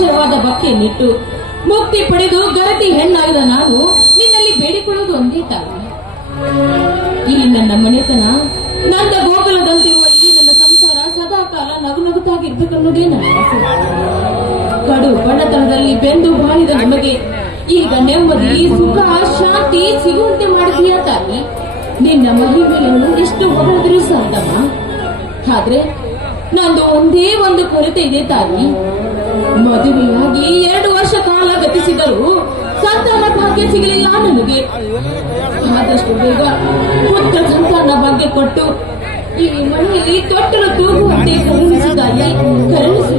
ಗೋಚರವಾದ ಬಕ್ಕೆಯನ್ನಿಟ್ಟು ಮುಕ್ತಿ ಪಡೆದು ಗರತಿ ಹೆಣ್ಣಾಗಿದ ನಾನು ನಿನ್ನಲ್ಲಿ ಬೇಡಿಕೊಳ್ಳುವುದು ಒಂದೇ ತಾಯಿ. ಈ ನನ್ನ ಮನೆತನ ನಂದ ಗೋಕುಲದಂತಿರುವ ಈ ನನ್ನ ಸಂಸಾರ ಸದಾ ಕಾಲ ನಗು ನಗುತ್ತಾಗಿರ್ಬೇಕನ್ನೋದೇ ನನ್ನ ಆಸೆ. ಕಡು ಬಡತನದಲ್ಲಿ ಬೆಂದು ಬಾಳಿದ ನಮಗೆ ಈಗ ನೆಮ್ಮದಿ ಸುಖ ಶಾಂತಿ ಸಿಗುವಂತೆ ಮಾಡಿದೀಯ ತಾಯಿ. ನಿನ್ನ ಮಹಿಮೆಯನ್ನು ಎಷ್ಟು ಹೊಗಳಿದ್ರು ಸಾಧಮ್ಮ. ಆದ್ರೆ ನಂದು ಒಂದೇ ಒಂದು ಕೊರತೆ ಇದೆ ತಾಯಿ. ಮದುವೆಯಾಗಿ 2 ವರ್ಷ ಕಾಲ ಗತಿಸಿದರೂ ಸಂತಾನ ಭಾಗ್ಯ ಸಿಗಲಿಲ್ಲ ನನಗೆ. ಆದಷ್ಟು ಬೇಗ ಪುತ್ರ ಸಂತಾನ ಭಾಗ್ಯ ಕೊಟ್ಟು ಈ ಮನೆಯಲ್ಲಿ ತೊಟ್ಟಲು ತೂಗುವಂತೆ ಕರುಣಿಸು ತಾಯಿ, ಕರುಣಿಸು.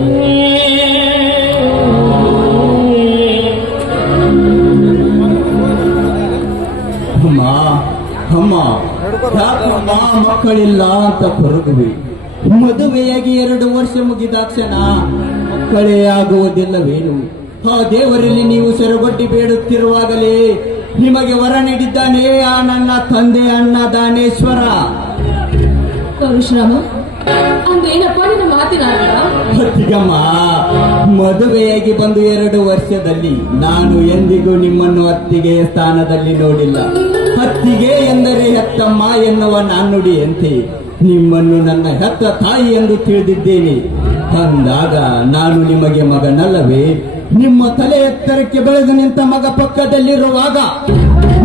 ಅಮ್ಮ ಯಾಕಮ್ಮ ಮಕ್ಕಳಿಲ್ಲ ಅಂತ ಕೊರಗುವೆ? ಮದುವೆಯಾಗಿ 2 ವರ್ಷ ಮುಗಿದಾಕ್ಷಣ ಮಕ್ಕಳೇ ಆಗುವುದಿಲ್ಲವೇನು? ಆ ದೇವರಲ್ಲಿ ನೀವು ಸೆರಗೊಡ್ಡಿ ಬೇಡುತ್ತಿರುವಾಗಲೇ ನಿಮಗೆ ವರ ನೀಡಿದ್ದಾನೆ ಆ ನನ್ನ ತಂದೆ ಅಣ್ಣ ದಾನೇಶ್ವರ. ಪರಶುರಾಮ, ಅಂದೇನಪ್ಪ ನಿನ್ನ ಮಾತಿನ ಅರ್ಥ? ಹೊತ್ತಿಗಮ್ಮ, ಮದುವೆಯಾಗಿ ಬಂದು 2 ವರ್ಷದಲ್ಲಿ ನಾನು ಎಂದಿಗೂ ನಿಮ್ಮನ್ನು ಅತ್ತಿಗೆಯ ಸ್ಥಾನದಲ್ಲಿ ನೋಡಿಲ್ಲ. ಅತ್ತಿಗೆ ಎಂದರೆ ಹೆತ್ತಮ್ಮ ಎನ್ನುವ ನಾಣ್ಣುಡಿಯಂತೆ ನಿಮ್ಮನ್ನು ನನ್ನ ಹೆತ್ತ ತಾಯಿ ಎಂದು ತಿಳಿದಿದ್ದೇನೆ. ಅಂದಾಗ ನಾನು ನಿಮಗೆ ಮಗನಲ್ಲವೇ? ನಿಮ್ಮ ತಲೆ ಎತ್ತರಕ್ಕೆ ಬೆಳೆದು ನಿಂತ ಮಗ ಪಕ್ಕದಲ್ಲಿರುವಾಗ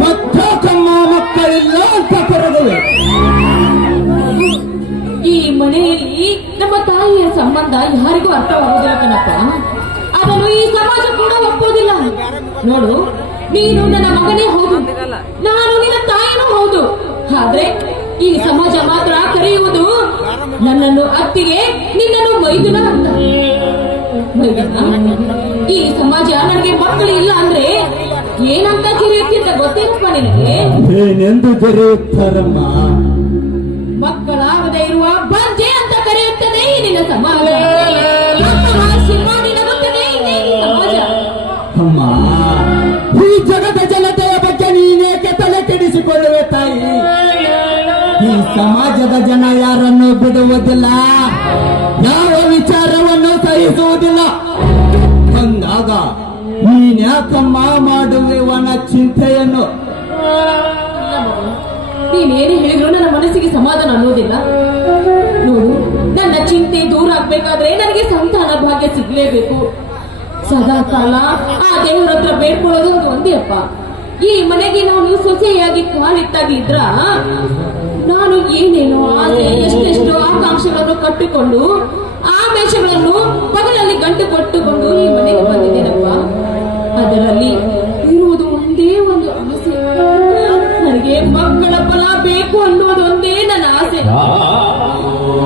ಮತ್ತಮ್ಮ ಮಕ್ಕಳಿಲ್ಲ ಅಂತ ಕೊರಗುವೆ. ಈ ಮನೆಯಲ್ಲಿ ನಮ್ಮ ತಾಯಿಯ ಸಂಬಂಧ ಯಾರಿಗೂ ಅರ್ಥವಾಗುವುದಿಲ್ಲ ಕಣಪ್ಪ. ಅದನ್ನು ಈ ಸಮಾಜ ಕೂಡ ಒಪ್ಪೋದಿಲ್ಲ. ನೋಡು, ನೀನು ನನ್ನ ಮಗನೇ ಹೌದು, ನಾನು ನಿನ್ನ ತಾಯಿನೂ ಹೌದು. ಆದ್ರೆ ಈ ಸಮಾಜ ಮಾತ್ರ ಕರೆಯುವುದು ನನ್ನನ್ನು ಅತ್ತಿಗೆ, ನಿನ್ನನ್ನು ಮೈದುನ ಅಂತ. ಈ ಸಮಾಜ ನನಗೆ ಮಕ್ಕಳು ಇಲ್ಲ ಅಂದ್ರೆ ಏನಂತ ಕರೆಯುತ್ತಿದ್ದ ಗೊತ್ತೇನಪ್ಪ ನಿನಗೆ? ಏನೆಂದು ಕರೆಯುತ್ತಾರಮ್ಮ? ಮಕ್ಕಳಾಗದೆ ಇರುವ ಬಂಜೆ ಅಂತ ಕರೆಯುತ್ತದೆ ಈ ನಿನ್ನ ಸಮಾಜ. ಸಮಾಜ ಅಮ್ಮ, ಈ ಜಗದ ಜನತೆಯ ಬಗ್ಗೆ ನೀನೇಕೆ ತಲೆ ಕೆಡಿಸಿಕೊಳ್ಳುವೆ ತಾಯಿ? ಈ ಸಮಾಜದ ಜನ ಯಾರನ್ನು ಬಿಡುವುದಿಲ್ಲ, ಯಾವ ವಿಚಾರವನ್ನು ಸಹಿಸುವುದಿಲ್ಲ. ಅಂದಾಗ ನೀನ್ಯಾಕಮ್ಮ ಮಾಡುವೆವನ ಚಿಂತೆಯನ್ನು? ನೀನೇನು ಹೇಳಿದ್ರು ನನ್ನ ಮನಸ್ಸಿಗೆ ಸಮಾಧಾನ ಅನ್ನೋದಿಲ್ಲ. ನೋಡು, ನನ್ನ ಚಿಂತೆ ದೂರ ಆಗ್ಬೇಕಾದ್ರೆ ನನಗೆ ಸಂತಾನ ಭಾಗ್ಯ ಸಿಗ್ಲೇಬೇಕು. ಸದಾ ಕಾಲ ಆ ದೇವರ ಹತ್ರ ಬೇಡ್ಕೊಳ್ಳೋದು ಒಂದೇ ಅಪ್ಪ. ಈ ಮನೆಗೆ ನಾನು ಸೊಸೆಯಾಗಿ ಕಾಲಿಟ್ಟಾಗಿದ್ರ ನಾನು ಏನೇನೋ ಆಸೆ, ಎಷ್ಟೆಷ್ಟೋ ಆಕಾಂಕ್ಷೆಗಳನ್ನು ಕಟ್ಟಿಕೊಂಡು ಆಮೇಶಗಳನ್ನು ಪಗಲಲ್ಲಿ ಗಂಟು ಕೊಟ್ಟುಕೊಂಡು ಈ ಮನೆಗೆ ಬಂದಿದ್ದೇನಪ್ಪ. ಅದರಲ್ಲಿ ಇರುವುದು ಒಂದೇ ಒಂದು ಆಸೆ, ನನಗೆ ಮಕ್ಕಳ ಫಲ ಬೇಕು ಅನ್ನೋದು ಒಂದೇ ನನ್ನ ಆಸೆ.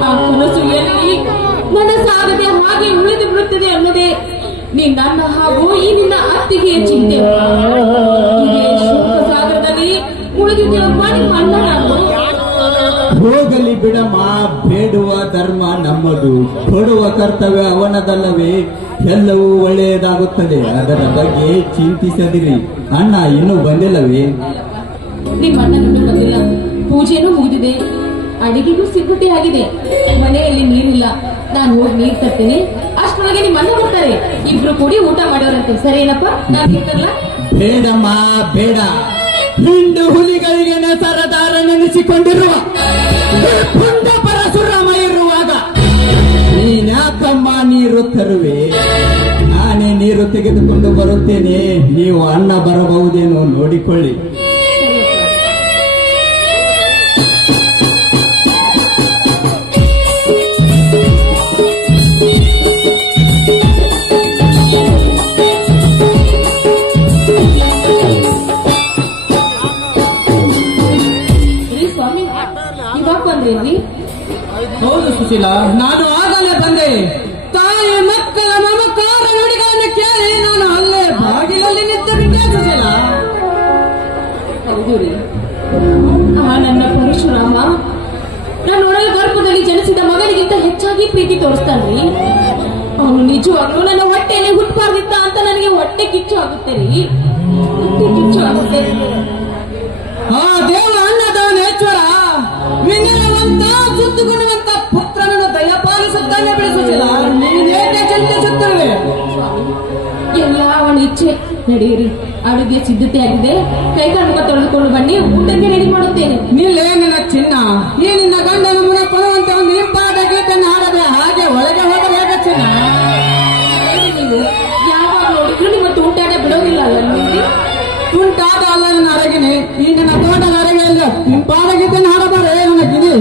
ಆ ಕನಸು ಎಲ್ಲಿ ನನ್ನ ಸಾಗದೆ ಹಾಗೆ ಉಳಿದು ಬಿಡುತ್ತದೆ ಅನ್ನೋದೇ ನನ್ನ ಹಾಗೂ ಈ ನಿನ್ನ ಅತ್ತಿಗೆಯ ಚಿಂತೆ. ಸಾಗರದಲ್ಲಿ ಉಳಿದಿದ್ದೇವಪ್ಪ ನಿಮ್ಮ ಅಣ್ಣ ನಾನು. ಹೋಗಲಿ ಬಿಡಮ್ಮ, ಬೇಡುವ ಧರ್ಮ ನಮ್ಮದು, ಕೊಡುವ ಕರ್ತವ್ಯ ಅವನದಲ್ಲವೇ? ಎಲ್ಲವೂ ಒಳ್ಳೆಯದಾಗುತ್ತದೆ, ಅದರ ಬಗ್ಗೆ ಚಿಂತಿಸದಿರಿ. ಅಣ್ಣ ಇನ್ನೂ ಬಂದಿಲ್ಲವೇ? ನಿಮ್ಮ ಅಣ್ಣ ಇನ್ನೂ ಬಂದಿಲ್ಲ. ಪೂಜೆನೂ ಮುಗಿದಿದೆ, ಅಡಿಗೆಗೂ ಸಿದ್ಧತೆ ಆಗಿದೆ. ಮನೆಯಲ್ಲಿ ನೀರಿಲ್ಲ, ನಾನು ಹೋಗಿ ನೀರು ತರ್ತೇನೆ. ಅಷ್ಟರೊಳಗೆ ನಿಮ್ಮ ಅಣ್ಣ ಬರ್ತಾರೆ, ಇಬ್ರು ಕೂಡಿ ಊಟ ಮಾಡೋರಂತೆ. ಸರಿನಪ್ಪ? ನಾನು ಇರ್ತಲ್ಲ? ಬೇಡಮ್ಮ ಬೇಡ. ಹಿಂಡು ಹುಲಿಗಳಿಗೆ ಸರದಾರ ನೆನೆಸಿಕೊಂಡಿರುವ ಪರಶುರಾಮ ಇರುವಾಗ ನೀನ್ಯಾಕಮ್ಮ ನೀರು ತರುವೆ? ನಾನೇ ನೀರು ತೆಗೆದುಕೊಂಡು ಬರುತ್ತೇನೆ, ನೀವು ಅಣ್ಣ ಬರಬಹುದೇನೋ ನೋಡಿಕೊಳ್ಳಿ. ಹೌದು ಸುಶೀಲ, ನಾನು ಆಗಲೇ ಬಂದೆ. ತಾಯಿ ಮಕ್ಕಳ ಮಮಕಾರ ನುಡಿಗಳನ್ನು ಕೇಳಿ ನಾನು ಅಲ್ಲೇ ಬಾಗಿಲಲ್ಲಿ ನಿಂತು ಬಿಟ್ಟೆ ಸುಶೀಲ. ಹೌದು ರೀ, ನನ್ನ ಪರಶುರಾಮ ನನ್ನ ಒಳಗ ಗರ್ಭದಲ್ಲಿ ಜನಿಸಿದ ಮಗನಿಗಿಂತ ಹೆಚ್ಚಾಗಿ ಪ್ರೀತಿ ತೋರಿಸ್ತಾನ್ರಿ. ಅವನು ನಿಜವಾಗ್ಲೂ ನನ್ನ ಹೊಟ್ಟೆಯಲ್ಲಿ ಹುಟ್ಟಬಾರ್ದಿತ್ತ ಅಂತ ನನಗೆ ಹೊಟ್ಟೆ ಕಿಚ್ಚು ಆಗುತ್ತೆ ರೀ, ಹೊಟ್ಟೆ ಕಿಚ್ಚು ಆಗುತ್ತೆ. ಆ ದೇವ ಅನ್ನದಾನೇಶ್ವರ ವಿನಯವಂತ ಸುತ್ತುಗುಣವಂತ ಪುತ್ರನನ್ನು ದಯಪಾಲಿಸುತ್ತಾನೆ. ಬೆಳೆಸುತ್ತಿಲ್ಲ, ನೀನೇಕೆ ಚಿಂತಿಸುತ್ತಿರುವೆ? ನಡೆಯಿರಿ, ಅಡುಗೆ ಸಿದ್ಧತೆ ಆಗಿದೆ. ಕೈಕಾಲು ಮುಖ ತೊಳೆದುಕೊಂಡು ಬನ್ನಿ, ಊಟಕ್ಕೆ ರೆಡಿ ಮಾಡುತ್ತೇನೆ. ನಿಲ್ಲೇ ನನ್ನ ಚಿನ್ನ, ಈ ನಿನ್ನ ಗಂಡ ನಮ್ಮನ್ನ ಕೊಡುವಂತ ಒಂದು ಇಂಪಾದ ಗೀತನ್ನು ಹಾಡದೆ ಹಾಗೆ ಒಳಗೆ ಹೋದರೆ ಹೇಗೆ ಚಿನ್ನ? ನೀವು ಯಾವಾಗ ನೋಡಿದ್ರು ನಿಮ್ಮ ತುಂಟಾಟ ಬಿಡೋದಿಲ್ಲ ಅಲ್ಲ ನಿಮಗೆ? ತುಂಟಾಟ ಅಲ್ಲ ನನ್ನ ಅರಗಿನಿ, ಈ ನನ್ನ ತೋಟದ ಅರಗೆ ಇಲ್ಲ. ಇಂಪಾದ ಗೀತೆಯನ್ನು ಹಾಡಬಾರೆ ನನ್ನ ಗಿರಿ.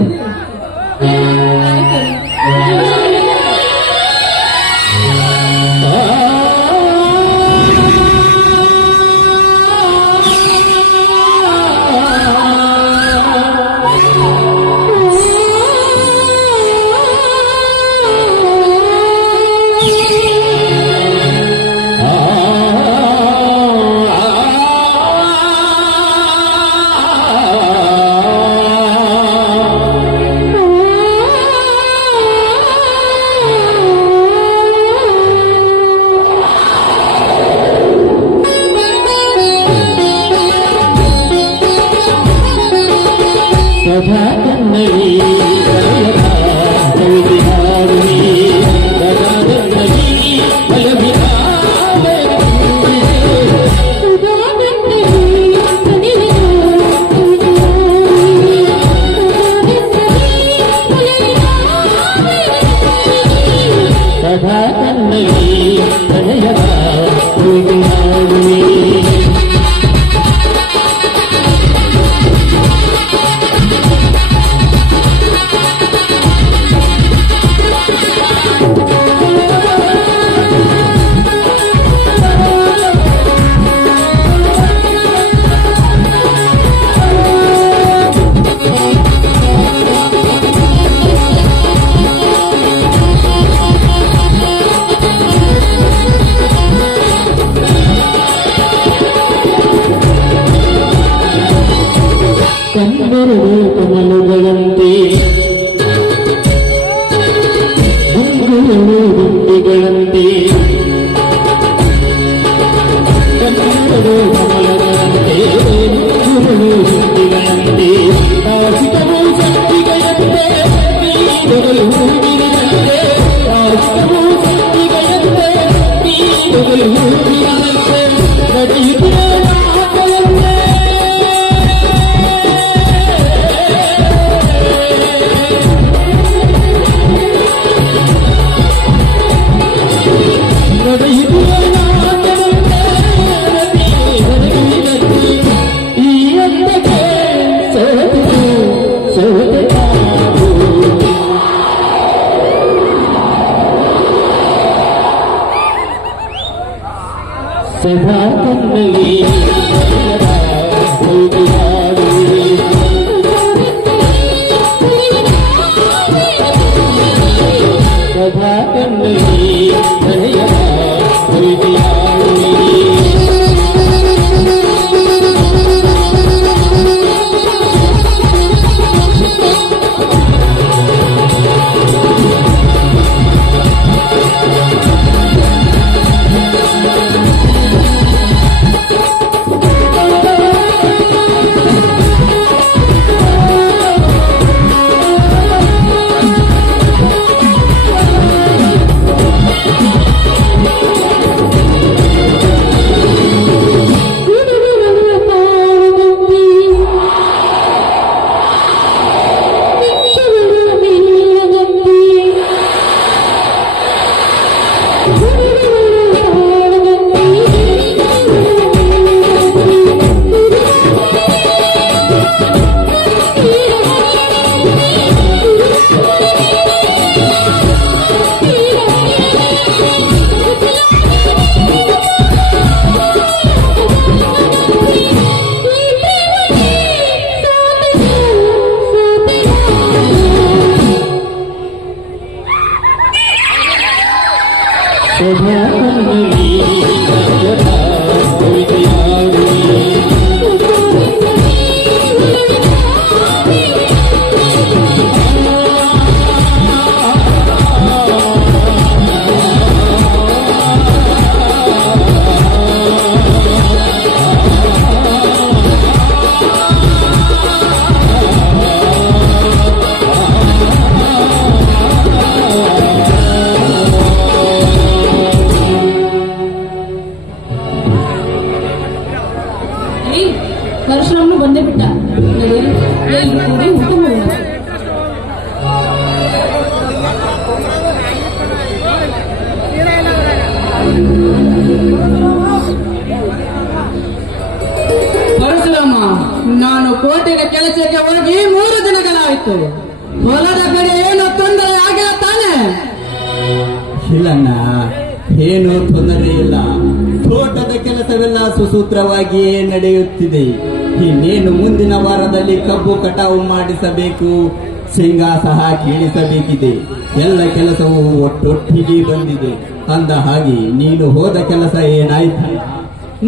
ಕಮಲಗಳಂತೆ ಗುಂಡಿಗಳಂತೆ ಕಮಲಗಳಂತೆ ಗುಂಡಿಗಳಂತೆ ಆಶಿಕವು ಶಕ್ತಿಗಳಂತೆ ನೀರಗಳು ಹೂವಿನಂತೆ ಆಶಿಕವು ಶಕ್ತಿಗಳಂತೆ ನೀರಗಳು ಹೂವಿನಂತೆ ನಡೆಯುತ್ತಿರುವ ಸದಾ ಕಣ್ಣಲ್ಲಿ ಸದಾ ಕಣ್ಣಲ್ಲಿ ಇಲ್ಲಿಗೆ ಹೋಗಿ 3 ದಿನಗಳಾಯಿತು. ಹೊಲದ ಕಡೆ ಏನು ತೊಂದರೆ ಆಗಿಲ್ಲ ತಾನೆ? ಇಲ್ಲಣ್ಣ, ಏನು ತೊಂದರೆ ಇಲ್ಲ. ತೋಟದ ಕೆಲಸವೆಲ್ಲ ಸುಸೂತ್ರವಾಗಿಯೇ ನಡೆಯುತ್ತಿದೆ. ಇನ್ನೇನು ಮುಂದಿನ ವಾರದಲ್ಲಿ ಕಬ್ಬು ಕಟಾವು ಮಾಡಿಸಬೇಕು, ಶೇಂಗಾ ಸಹ ಕೀಳಿಸಬೇಕಿದೆ. ಎಲ್ಲ ಕೆಲಸವು ಒಟ್ಟೊಟ್ಟಿಗೆ ಬಂದಿದೆ. ಅಂದ ಹಾಗೆ ನೀನು ಹೋದ ಕೆಲಸ ಏನಾಯ್ತು?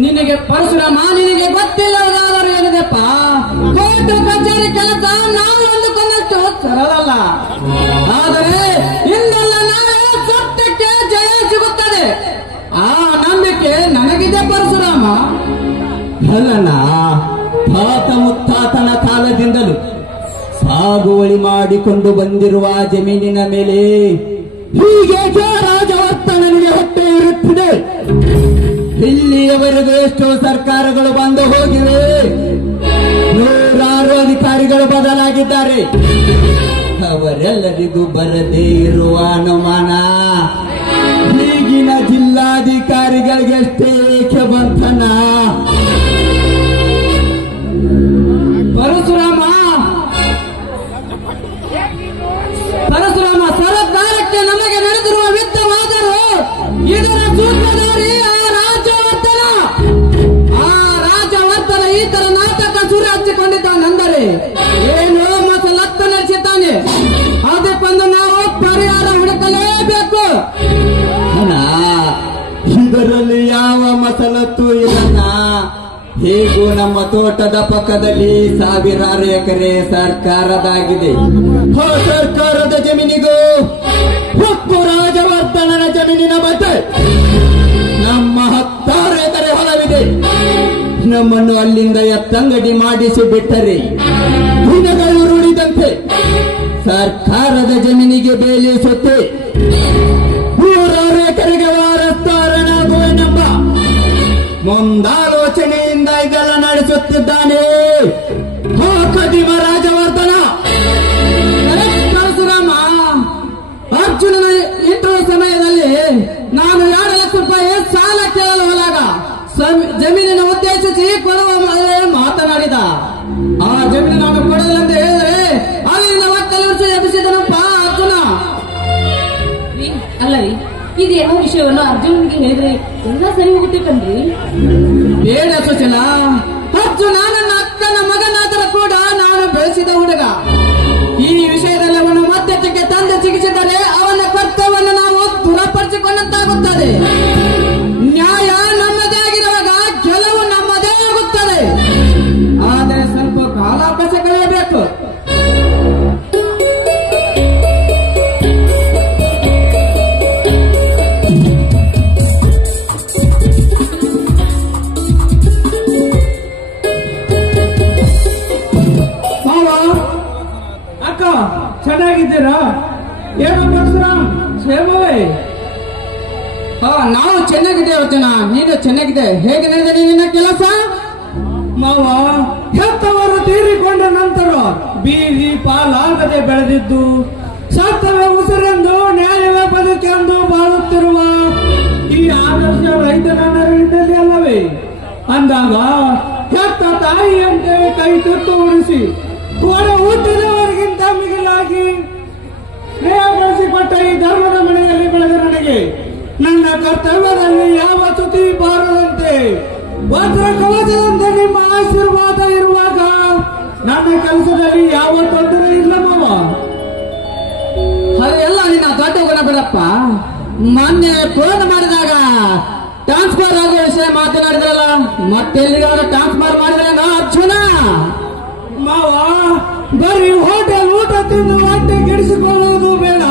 ನಿನಗೆ ಪರಶುರಾಮ, ನಿನಗೆ ಗೊತ್ತಿಲ್ಲದಾದರೂ ಏನಿದೆಪ್ಪ, ಕೋರ್ಟು ಕಚೇರಿ ಕೆಲಸ ನಾವು ಅಂದುಕೊಂಡಷ್ಟು ಸರಳಲ್ಲ. ಆದರೆ ಇನ್ನೆಲ್ಲ ನಾಳೆ ಸತ್ಯಕ್ಕೆ ಜಯ ಸಿಗುತ್ತದೆ, ಆ ನಂಬಿಕೆ ನನಗಿದೆ ಪರಶುರಾಮ. ಅಲ್ಲಣ್ಣ, ತಾತ ಮುತ್ತಾತನ ಕಾಲದಿಂದಲೂ ಸಾಗುವಳಿ ಮಾಡಿಕೊಂಡು ಬಂದಿರುವ ಜಮೀನಿನ ಮೇಲೆ ಹೀಗೆ ರಾಜವರ್ತನಿಗೆ ಹೊಟ್ಟೆ ಇರುತ್ತಿದೆ. ಇಲ್ಲಿಯವರೆಗೂ ಎಷ್ಟೋ ಸರ್ಕಾರಗಳು ಬಂದು ಹೋಗಿವೆ, ನೂರಾರು ಅಧಿಕಾರಿಗಳು ಬದಲಾಗಿದ್ದಾರೆ. ಅವರೆಲ್ಲರಿಗೂ ಬರದೇ ಇರುವ ಅನುಮಾನ ಈಗಿನ ಜಿಲ್ಲಾಧಿಕಾರಿಗಳಿಗೆ ಎಷ್ಟೇ ಏಕೆ ಬಂತನ? ಪರಶುರಾಮ, ಸರ್ಕಾರಕ್ಕೆ ನಮಗೆ ನಡೆದಿರುವ ಯುದ್ಧವಾದರೂ ಇದರ ಸೂತ್ರಧಾರಿ ಆ ರಾಜವರ್ಧನ ಈ ತರ ನಾಟಕ ಸುರಿ ಹಚ್ಚಿಕೊಂಡಿದ್ದಾನೆಂದರೆ ಏನು ಮಸಲತ್ತು ನಡೆಸಿದ್ದಾನೆ. ಅದಕ್ಕೊಂದು ನಾವು ಪರಿಹಾರ ಹುಡುಕಲೇಬೇಕು. ಇದರಲ್ಲಿ ಯಾವ ಮಸಲತ್ತು ಇಲ್ಲ. ಹೇಗೂ ನಮ್ಮ ತೋಟದ ಪಕ್ಕದಲ್ಲಿ ಸಾವಿರಾರು ಎಕರೆ ಸರ್ಕಾರದಾಗಿದೆ. ಸರ್ಕಾರದ ಜಮೀನಿಗೂ ಹೊಕ್ಕು ರಾಜವರ್ಧನನ ಜಮೀನಿನ ಮಧ್ಯೆ ನಮ್ಮ 10 ಎಕರೆ ಹೊಲವಿದೆ. ನಮ್ಮನ್ನು ಅಲ್ಲಿಂದ ಎತ್ತಂಗಡಿ ಮಾಡಿಸಿ ಬಿಟ್ಟರೆ ದಿನಗಳು ಉಳಿದಂತೆ ಸರ್ಕಾರದ ಜಮೀನಿಗೆ ಬೇಲಿ ಸೊತ್ತೆ 100 ಎಕರೆಗೆ ವಾರಸ್ತಾರನಾಗುವೆನೆಂಬ ಮುಂದಾಲೋಚನೆಯಿಂದ ಇದೆಲ್ಲ ನಡೆಸುತ್ತಿದ್ದಾನೆ ಕದಿಮ ರಾಜವರ್ಧನ. ಪರಶುರಾಮ, ಅರ್ಜುನನ ಇಂಟರ್ವ್ಯೂ ಸಮಯದಲ್ಲಿ ನಾನು 2 ಲಕ್ಷ ರೂಪಾಯಿ ಸಾಲ ಕೇಳಲು ಹೋದಾಗ ಜಮೀನಿನ ಉದ್ದೇಶಿಸಿ ಕೊಡುವ ಮಾತನಾಡಿದ. ಆ ಜಮೀನು ನಾನು ಕೊಡಲಿಲ್ಲ ಅಂತ ಹೇಳಿದರೆ ಅಲ್ಲಿನ ಒಕ್ಕಲು ಎಬ್ಬಿಸಿದನಪ್ಪ ಅರ್ಜುನ. ಅಲ್ಲ ರೀ, ಇದೇನೋ ವಿಷಯವನ್ನು ಅರ್ಜುನನಿಗೆ ಹೇಳಿದ್ರೆ ಎಲ್ಲ ಸರಿ ಹೋಗುತ್ತೆ ಕಣ್ರಿ. ಬೇಡ ಸುಶೀಲ, ಅರ್ಜುನ ನನ್ನ ಅಕ್ಕನ ಮಗನಾದರೂ ಕೂಡ ನಾನು ಬೆಳೆಸಿದ ಹುಡುಗ. ಈ ವಿಷಯದಲ್ಲಿ ಅವನು ಮಧ್ಯಕ್ಕೆ ತಂದೆ ಸಿಗಿಸಿದರೆ ಅವನ ಕರ್ತವ್ಯವನ್ನು ನಾವು ದೃಢಪಡಿಸಿಕೊಂಡಂತಾಗುತ್ತದೆ. ನ್ಯಾಯ ನಮ್ಮದೇ ಆಗಿರುವಾಗ ಗೆಲುವು ನಮ್ಮದೇ ಆಗುತ್ತದೆ. ಆದರೆ ಸ್ವಲ್ಪ ಕಾಲಾವಕಾಶ ಕಳೆಯಬೇಕು. ಅಕ್ಕ, ಚೆನ್ನಾಗಿದ್ದೀರಾ? ಏನು ಪರಶುರಾಮ್, ಕ್ಷೇಮವೇ? ನಾವು ಚೆನ್ನಾಗಿದೆ ಅರ್ಜುನ, ನೀನು ಚೆನ್ನಾಗಿದೆ. ಹೇಗೆ ನಡೆದಿದೆ ನಿನ್ನ ಕೆಲಸ? ಮಾವ, ಹೆತ್ತವರು ತೀರಿಕೊಂಡ ನಂತರ ಬೀದಿ ಪಾಲಾಗದೆ ಬೆಳೆದಿದ್ದು, ಸತ್ತವೇ ಉಸಿರೆಂದು ನ್ಯಾಯವೇ ಬದುಕೆಂದು ಬಾಳುತ್ತಿರುವ ಈ ಆದರ್ಶ ರೈತನ ನೆರವಿನಲ್ಲಿ ಅಲ್ಲವೇ? ಅಂದಾಗ ಹೆತ್ತ ತಾಯಿಯಂತೆ ಕೈ ತುತ್ತು ಉರಿಸಿ ಹೊರ ಹುಟ್ಟಿದವರಿಗಿಂತ ಮಿಗಿಲಾಗಿ ಸ್ನೇಹ ಬೆಳೆಸಿಕೊಟ್ಟ ಈ ಧರ್ಮದ ಮನೆಯಲ್ಲಿ ಬೆಳೆದ ನನಗೆ ನನ್ನ ಕರ್ತವ್ಯದಲ್ಲಿ ಯಾವ ಚ್ಯುತಿ ಬಾರದಂತೆ ವಜ್ರ ಕವಚದಂತೆ ನಿಮ್ಮ ಆಶೀರ್ವಾದ ಇರುವಾಗ ನನ್ನ ಕೆಲಸದಲ್ಲಿ ಯಾವ ತೊಂದರೆ ಇಲ್ಲ ಮಾವ. ಅದೆಲ್ಲ ನಿನ್ನ ದೊಡ್ಡ ಗುಣ ಬಿಡಪ್ಪ. ಮೊನ್ನೆ ಫೋನ್ ಮಾಡಿದಾಗ ಟ್ರಾನ್ಸ್ಫರ್ ಆಗೋ ವಿಷಯ ಮಾತನಾಡಿದ್ರಲ್ಲ, ಮತ್ತೆ ಎಲ್ಲಿಗಾದ್ರೂ ಟ್ರಾನ್ಸ್ಫರ್ ಮಾಡಿದ್ರೆ ಅರ್ಜುನ? ಮಾವ, ಬರೀ ಹೋಟೆಲ್ ಊಟ ತಿಂದು ಹೊಟ್ಟೆ ಕೆಡಿಸಿಕೊಳ್ಳುವುದು ಬೇಡ,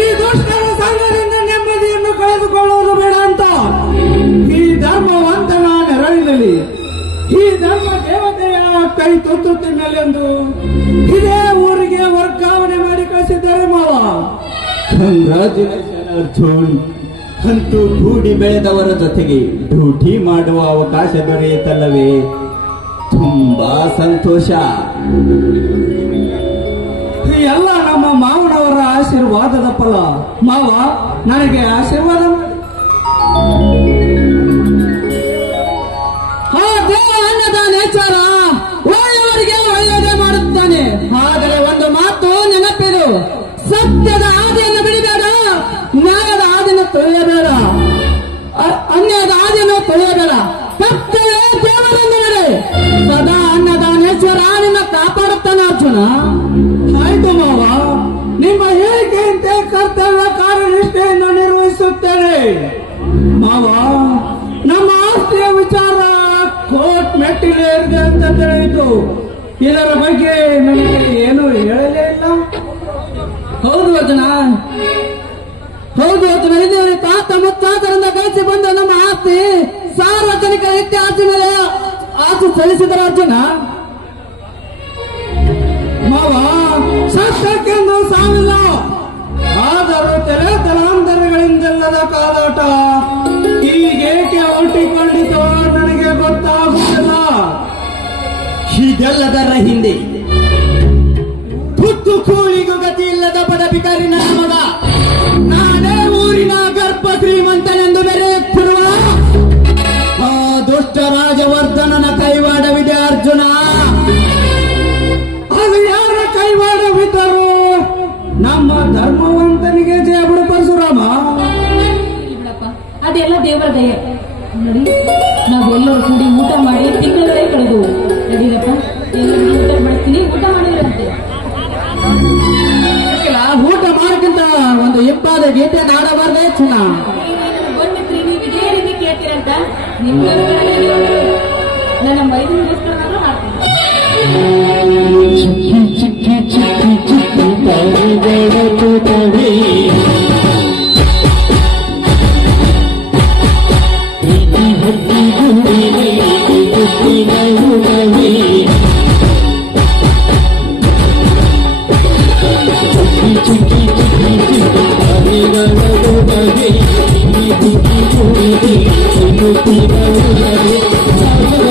ಈ ದುಷ್ಟರ ಸಂಘದಿಂದ ನೆಮ್ಮದಿಯನ್ನು ಕಳೆದುಕೊಳ್ಳುವುದು ಬೇಡ ಅಂತ ಈ ಧರ್ಮವಂತನ ನೆರಳಿನಲ್ಲಿ ಈ ಧರ್ಮ ದೇವತೆಯ ಕೈ ತುತ್ತು ತಿನ್ನಲೆಂದು ಇದೇ ಊರಿಗೆ ವರ್ಗಾವಣೆ ಮಾಡಿ ಕಳಿಸಿದ್ದಾರೆ ಮಾವ. ಕಂಗ್ರಾಚುಲೇಷನ್ ಅರ್ಜುನ್. ಅಂತೂ ಕೂಡಿ ಬೆಳೆದವರ ಜೊತೆಗೆ ಡ್ಯೂಟಿ ಮಾಡುವ ಅವಕಾಶ ದೊರೆಯುತ್ತಲ್ಲವೇ? ತುಂಬಾ ಸಂತೋಷ. ಎಲ್ಲ ನಮ್ಮ ಮಾವನವರ ಆಶೀರ್ವಾದದ ಫಲ. ಮಾವ, ನನಗೆ ಆಶೀರ್ವಾದ ಮಾಡಿ. ದೇವ ಅನ್ನದ ನೇಚಾರ ಒಳ್ಳೆಯವರಿಗೆ ಒಳ್ಳೆಯದೇ ಮಾಡುತ್ತದೆ. ಅರ್ಜುನ. ಆಯ್ತು ಮಾವ, ನಿಮ್ಮ ಹೇಳಿಕೆಯಂತೆ ಕರ್ತವ್ಯ ಕಾರ್ಯನಿಷ್ಠೆಯನ್ನು ನಿರ್ವಹಿಸುತ್ತೇನೆ. ಮಾವ, ನಮ್ಮ ಆಸ್ತಿಯ ವಿಚಾರ ಕೋರ್ಟ್ ಮೆಟ್ಟಿಲೇರಿದೆ ಅಂತ ತಿಳಿಯಿತು. ಇದರ ಬಗ್ಗೆ ನನಗೆ ಏನು ಹೇಳಲೇ ಇಲ್ಲ. ಹೌದು ಅರ್ಜುನ, ಹೌದು ಅರ್ಜುನ. ಇಲ್ಲಿಯವರೆಗೆ ತಾತ ಮುತ್ತಾತರಿಂದ ಗಳಿಸಿ ಬಂದ ನಮ್ಮ ಆಸ್ತಿ ಸಾರ್ವಜನಿಕ ಇತ್ಯಾದಿ ಮೇಲೆ ಆಸ್ತಿ ಸಲ್ಲಿಸಿದರ ಅರ್ಜುನ. ಮಾವ, ಸತ್ಯಕ್ಕೆಂದು ಸಾವಿಲ್ಲ. ಆದರೂ ತಲಾಂತರಗಳಿಂದೆಲ್ಲದ ಕಾದಾಟ ಈಗೇಕೆ ಹುಟ್ಟಿಕೊಂಡಿತೋ ನನಗೆ ಗೊತ್ತಾಗುತ್ತಿಲ್ಲ. ಇದೆಲ್ಲದರ ಹಿಂದೆ ತುತ್ತು ಕೂಲಿಗೂ ಗತಿ ಇಲ್ಲದ ಬಡ ಬಿಕಾರಿ ನನ್ನ ಮಗ ನಾನೇ ಊರಿನ ಗರ್ಭ ಶ್ರೀಮಂತನೆಂದು ಬೆರೆಯುತ್ತಿರುವ ಆ ದುಷ್ಟ ರಾಜವರ್ಧನನ ಕೈವಾಡವಿದೆ ಅರ್ಜುನ. ಅದು ಯಾರ ಕೈವಾಡವಿದ್ದರು? ನಮ್ಮ ಧರ್ಮವಂತನಿಗೆ ಜಯ ಬಿಡು ಪರಶುರಾಮ. ಬಿಡಪ್ಪ, ಅದೆಲ್ಲ ದೇವರ ದಯ. ನೋಡಿ, ನಾವೆಲ್ಲರೂ ಕೂಡಿ ಊಟ ಮಾಡಿ ತಿಂಗಳೇ ಕಳೆದು ನಡೀರಪ್ಪ. ಎಲ್ಲರಿಗೂ ಊಟ ಮಾಡ್ತೀನಿ, ಊಟ ಮಾಡಿದ್ರಂತೆ. ಊಟ ಮಾಡೋಕ್ಕಿಂತ ಒಂದು ಇಂಪಾದ ಗೀತೆ ಆಡಬಾರ್ದೇ ಚಿನ್ನ. ಬಂದಿದ್ರಿ, ನೀವು ಇದೇ ರೀತಿ ಕೇಳ್ತೀರಂತ ನಿಮ್ಮ ನನ್ನ ಮೈದೂರು ಹೆಸರನ್ನಾದ್ರೂ ಮಾಡ್ತೀನಿ. ಚಿಕ್ಕಿ ಚಿಕ್ಕಿ ಚಿಕ್ಕಿ ಚಿಕ್ಕಿ ತಾಯಿಗಳ ತೂತವೇ ಪ್ರೀತಿ ಹೊತ್ತಿ ಗುಂಡಿನಲ್ಲಿ ಗುತ್ತಿನ ಉಣವೇ ಚಿಕ್ಕಿ ಚಿಕ್ಕಿ ಚಿಕ್ಕಿ ಚಿಕ್ಕಿ ತಾಯಿಗಳ ತೂತವೇ ಪ್ರೀತಿ ಗುಂಡಿನಲ್ಲಿ ಗುತ್ತಿನ ಉಣವೇ ಸಾಗರ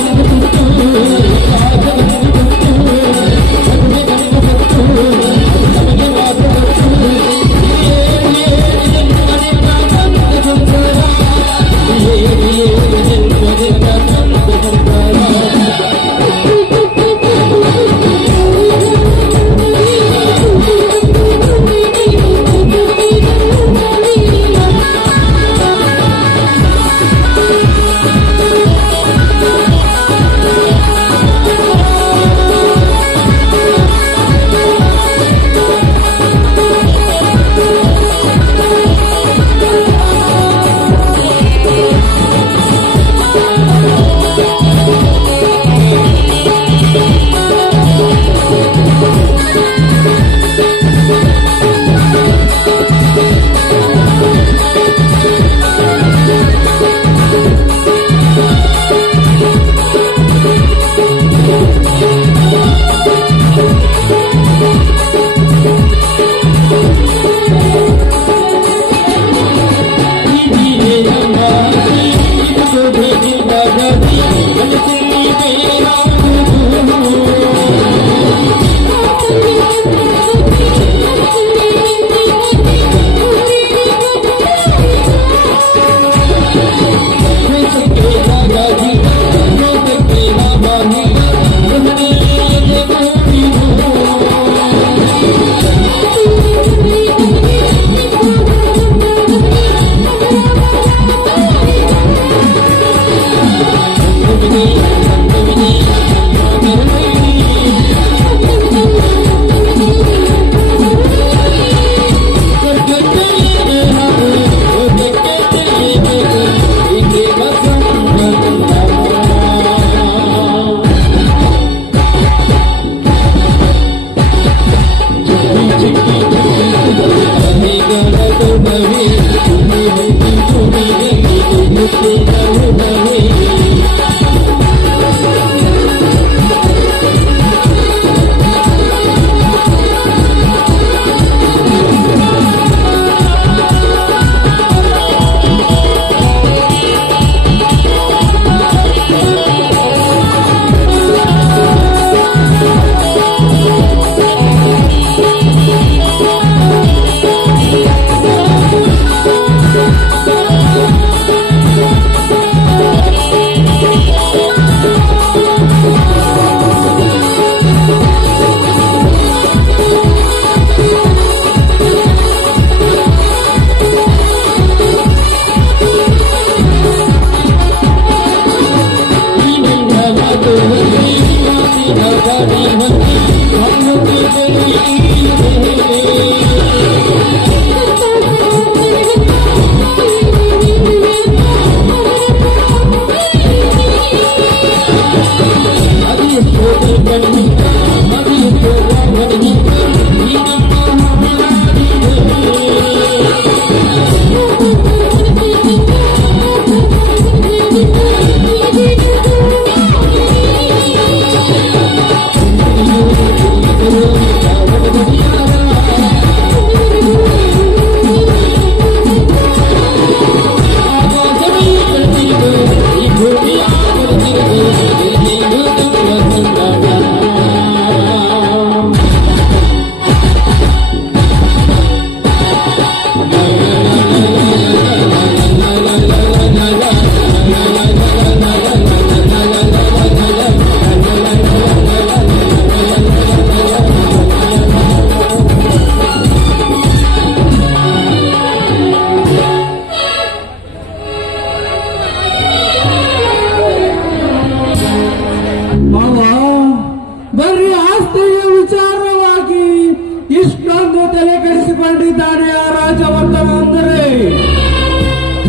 ತಲೆಕೆಡಿಸಿಕೊಂಡಿದ್ದಾನೆ ಆ ರಾಜವರ್ಧನ. ಅಂದರೆ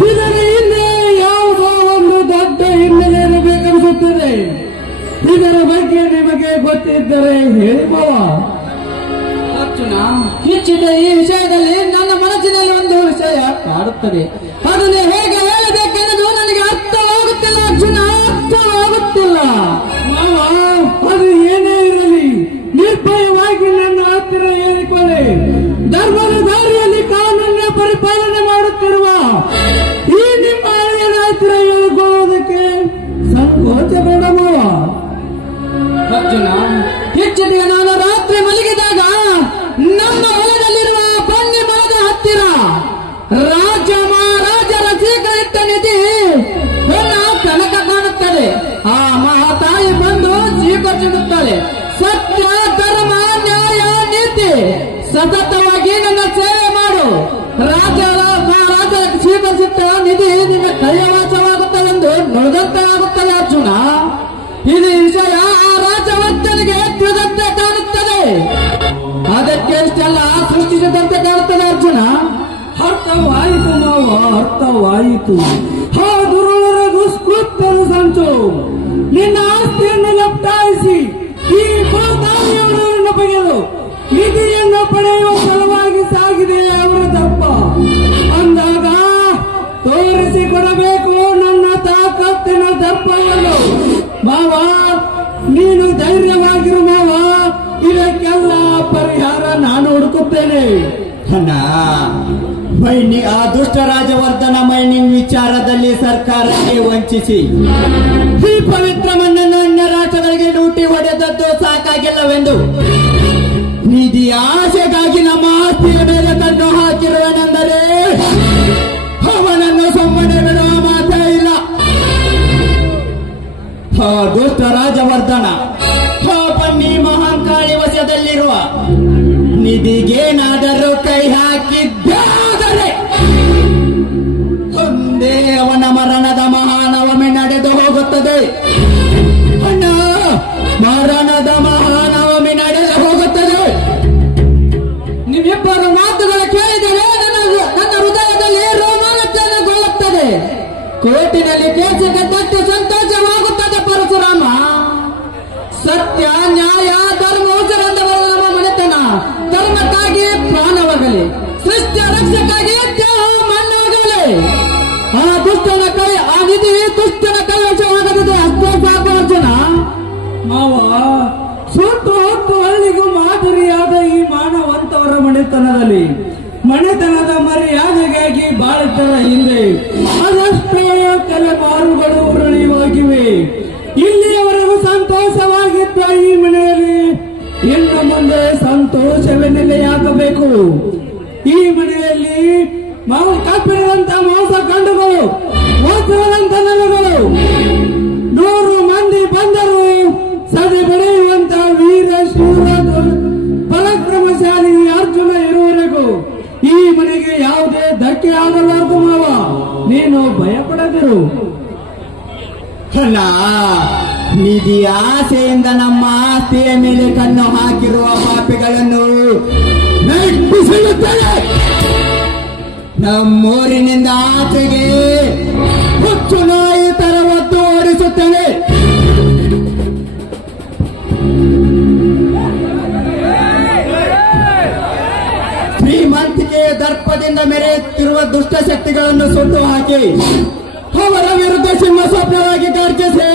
ಇದರ ಹಿಂದೆ ಯಾವುದೋ ಒಂದು ದೊಡ್ಡ ಹಿನ್ನೆಲೆ ಇರಬೇಕನ್ನಿಸುತ್ತದೆ. ಇದರ ಬಗ್ಗೆ ನಿಮಗೆ ಗೊತ್ತಿದ್ದರೆ ಹೇಳಿ ಮಾವ. ಅರ್ಜುನ, ಹೆಚ್ಚಿದ ಈ ವಿಷಯದಲ್ಲಿ ನನ್ನ ಮನಸ್ಸಿನಲ್ಲಿ ಒಂದು ವಿಷಯ ಕಾಡುತ್ತದೆ. ಅದನ್ನು ಹೇಗೆ ಹೇಳಬೇಕೆಂದು ನನಗೆ ಅರ್ಥವಾಗುತ್ತಿಲ್ಲ ಅರ್ಜುನ, ಅರ್ಥವಾಗುತ್ತಿಲ್ಲ ಮಾವ. ಅದು ಏನೇ ಇರಲಿ ನಿರ್ಭಯವಾಗಿ ನನ್ನ ಹತ್ತಿರ ಹೇಳಿಕೊಳ್ಳಿ. ಧರ್ಮದ ದಾರಿಯಲ್ಲಿ ಕಾನೂನಿನ ಪರಿಪಾಲನೆ ಮಾಡುತ್ತಿರುವ ಈ ನಿಮ್ಮ ಹಳೆಯನ ಹತ್ತಿರ ಹೇಳಿಕೊಳ್ಳುವುದಕ್ಕೆ ಸಂಕೋಚ ಬೇಡ ಮಾವ. ಅರ್ಜುನ, ಹೆಚ್ಚಿಗೆ ನಾನು ರಾತ್ರಿ ಮಲಗಿದಾಗ ನಮ್ಮ ಹೊಲದಲ್ಲಿರುವ ಬನ್ನಿ ಮರದ ಹತ್ತಿರ ರಾಜ ಮಹಾರಾಜರ ಸ್ವೀಕರಿತ ನಿಧಿ ಕನಕ ಕಾಣುತ್ತದೆ. ಆ ಮಹಾತಾಯಿ ಬಂದು ಸ್ವೀಕರಿಸಿರುತ್ತಾಳೆ. ಸತ್ಯ, ಧರ್ಮ, ನ್ಯಾಯ, ನೀತಿ ಸತತವಾಗಿ ನನ್ನ ಸೇವೆ ಮಾಡು. ಮಹಾರಾಜರ ಸ್ವೀಕರಿಸಿದ ನಿಧಿ ನಿನ್ನ ಕೈಯವಾಸವಾಗುತ್ತದೆ ಎಂದು ನುಡಿದಂತೆ ಆಗುತ್ತದೆ ಅರ್ಜುನ. ಇದು ವಿಷಯ ಆ ರಾಜವರ್ಧನಿಗೆ ತಿಳಿದಂತೆ ಕಾಣುತ್ತದೆ. ಅದಕ್ಕೆ ಇಷ್ಟೆಲ್ಲ ಸೃಷ್ಟಿಸಿದಂತೆ ಕಾಣುತ್ತದೆ ಅರ್ಜುನ. ಅರ್ಥವಾಯಿತು ಮಾವ, ಅರ್ಥವಾಯಿತು. ಆ ದುರುಳರ ದುಷ್ಕೃತ್ಯದ ಸಂಚು ನಿನ್ನ ಆಸ್ತಿಯನ್ನು ಲಪ್ಟಾಯಿಸಿ ಈ ಭೂತಾಯಿಯನ್ನು ಬಗೆದು ನಿಧಿಯನ್ನು ಪಡೆಯುವ ಸಲುವಾಗಿ ಸಾಗಿದೆ ಅವರ ತಪ್ಪ ಅಂದಾಗ ತೋರಿಸಿಕೊಡಬೇಕು ನನ್ನ ತಾಕತ್ತಿನ ದಪ್ಪವನ್ನು. ಮಾವ, ನೀನು ಧೈರ್ಯವಾಗಿರು ಮಾವ. ಇದಕ್ಕೆಲ್ಲ ಪರಿಹಾರ ನಾನು ಹುಡುಕುತ್ತೇನೆ. ಮೈನಿ ಆ ದುಷ್ಟ ರಾಜವರ್ಧನ ಮೈನಿಂಗ್ ವಿಚಾರದಲ್ಲಿ ಸರ್ಕಾರಕ್ಕೆ ವಂಚಿಸಿ ಈ ಪವಿತ್ರ ಮಣ್ಣನ್ನು ಅನ್ಯ ರಾಷ್ಟ್ರಗಳಿಗೆ ಲೂಟಿ ಹೊಡೆದದ್ದು ಸಾಕಾಗಿಲ್ಲವೆಂದು ನಿಧಿ ಆಸೆಗಾಗಿ ನಮ್ಮ ಆಸ್ತಿಯ ಮೇಲೆ ಕಣ್ಣು ಹಾಕಿರುವನೆಂದರೆ ಅವನನ್ನು ಸುಮ್ಮನೆ ಬಿಡುವ ಮಾತೇ ಇಲ್ಲ. ದುಷ್ಟ ರಾಜವರ್ಧನ ಬನ್ನಿ ಮಹಾಂಕಾಳಿ ವಶದಲ್ಲಿರುವ ನಿಧಿಗೇನಾದರೂ ಕೈ ಹಾಕಿದ್ದಾದರೆ ಒಂದೇ ಅವನ ಮರಣದ ಮಹಾನವಮಿ ನಡೆದು ಹೋಗುತ್ತದೆ. ಅಣ್ಣ, ಮರಣದ ಮಹಾನವಮಿ ನಡೆದು ಹೋಗುತ್ತದೆ. ನೀವಿಬ್ಬರು ಮಾತುಗಳು ಕೇಳಿದರೆ ನನ್ನ ಹೃದಯದಲ್ಲಿ ರೋಮಾಂಚನಗೊಳ್ಳುತ್ತದೆ. ಕೋರ್ಟಿನಲ್ಲಿ ಕೇಸಿಗೆ ತಟ್ಟು ಸಂತೋಷವಾಗುತ್ತದೆ ಪರಶುರಾಮ. ಸತ್ಯ, ನ್ಯಾಯ, ಧರ್ಮ ಉಸಿರಂದವರ ನಮ್ಮ ಮನೆತನ. ಧರ್ಮಕ್ಕಾಗಿ ಪ್ರಾಣವಾಗಲಿ, ಸೃಷ್ಟಿಯ ರಕ್ಷಕ್ಕಾಗಿ ದೇಹ ಮಣ್ಣಾಗಲಿ. ಆ ದುಷ್ಟನ ಕೈ, ಆ ನಿಧಿ ದುಷ್ಟನ ಕೈವಶವಾಗದಿದೆ. ಅಷ್ಟೇ ಸಾಕು ಅರ್ಜುನ. ಮಾವ, ಸುಟ್ಟು ಹೊತ್ತು ಹಳ್ಳಿಗೂ ಮಾದರಿಯಾದ ಈ ಮಾನವಂತವರ ಮನೆತನದಲ್ಲಿ ಮನೆತನದ ಮರ್ಯಾದೆಗಾಗಿ ಬಾಳಿದ್ದರ ಹಿಂದೆ ಅದಷ್ಟೇ ತಲೆಮಾರುಗಳು ಉರುಳಿವಾಗಿವೆ. ಇಲ್ಲಿಯವರೆಗೂ ಸಂತೋಷವಾಗಿದ್ದ ಈ ಮನೆಯಲ್ಲಿ ಇನ್ನು ಮುಂದೆ ಸಂತೋಷವೇ ನೆಲೆಯಾಗಬೇಕು. ಈ ಮನೆಯಲ್ಲಿ ಕಪ್ಪಿರುವಂತ ಮಾಂಸ ಗಂಡುಗಳು, ವಜ್ರದಂತ ನಲುಗಳು 100 ಮಂದಿ ಬಂದರು ಸದೆ ಬೆಳೆಯುವಂತ ವೀರ ಶೂರ ಪರಾಕ್ರಮಶಾಲಿ ಅರ್ಜುನ ಇರುವವರೆಗೂ ಈ ಮನೆಗೆ ಯಾವುದೇ ಧಕ್ಕೆ ಆಗಲಾರದು ಮಾವ. ನೀನು ಭಯಪಡದಿರು. ಅಲ್ಲ, ನಿಧಿ ಆಸೆಯಿಂದ ನಮ್ಮ ಆಸ್ತಿಯ ಮೇಲೆ ಕಣ್ಣು ಹಾಕಿರುವ ಪಾಪಿಗಳನ್ನು ನಟ್ಟಿಸಿರುತ್ತದೆ. ನಮ್ಮೂರಿನಿಂದ ಆಚೆಗೆ ಹುಚ್ಚು ನಾಯಿ ತರ ಒತ್ತು ಓಡಿಸುತ್ತೇವೆ. ಶ್ರೀಮಂತಿಕೆ ದರ್ಪದಿಂದ ಮೆರೆಯುತ್ತಿರುವ ದುಷ್ಟ ಶಕ್ತಿಗಳನ್ನು ಸುಟ್ಟು ಹಾಕಿ ಅವರ ವಿರುದ್ಧ ಸಿಂಹ ಸ್ವಪ್ನವಾಗಿ ಗರ್ಜಿಸಿ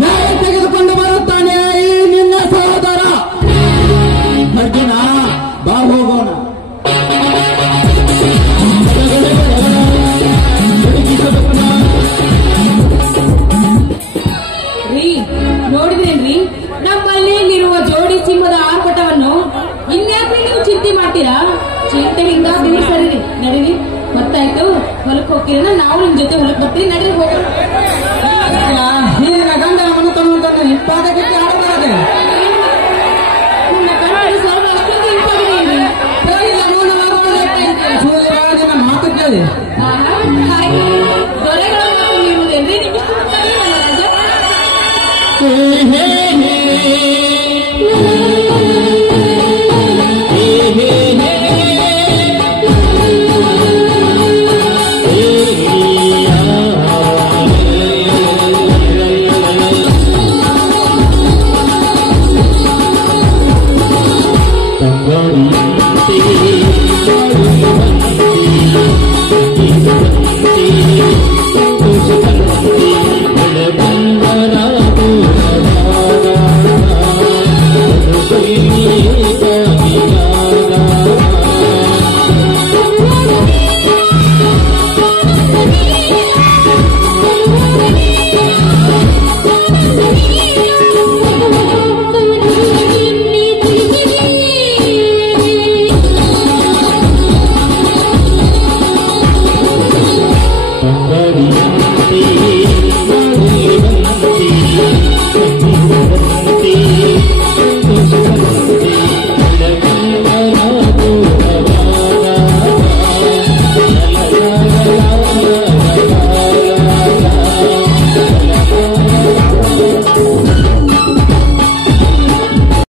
ನ್ಯಾಯ ತೆಗೆದುಕೊಂಡು ಬರುತ್ತಾನೆ ಈ ನಿನ್ನ ಸಹೋದರ ಅರ್ಜುನ. ಚಿಂತೆ ಮಾಡ್ತೀರಾ? ಚಿಂತೆ ಹಿಂಗಾಗಿ ಸರಿ ನಡೀರಿ. ಗೊತ್ತಾಯ್ತು, ಹೊಲಕ್ ಹೋಗ್ತೀರ, ನಾವು ನಿಮ್ ಜೊತೆ ಹೊಲಕ್ ಬರ್ತೀವಿ. ನಡ್ರಿ ಹೋಗೋಣ. ನಿನ್ನ ಗಂಡ ಮನತನ ಇಪ್ಪಾದಕ್ಕೆ ಆಡಬಾರದೆ. ನಿನ್ನ ಗಂಡ ಸ್ವಲ್ಪ ಅಷ್ಟೊಂದು ಇಂಪಾಗಿದೆ. ಸೂರ್ಯರಾಜನ ಮಾತು ಕೇಳಿ ದೊರೆಗಳ ಮಾತು ನೀಡುವುದೇನ್ರಿ? ನಿಮ್ಮಿಷ್ಟ ರಾಜ. ತಂಗಾಡಿ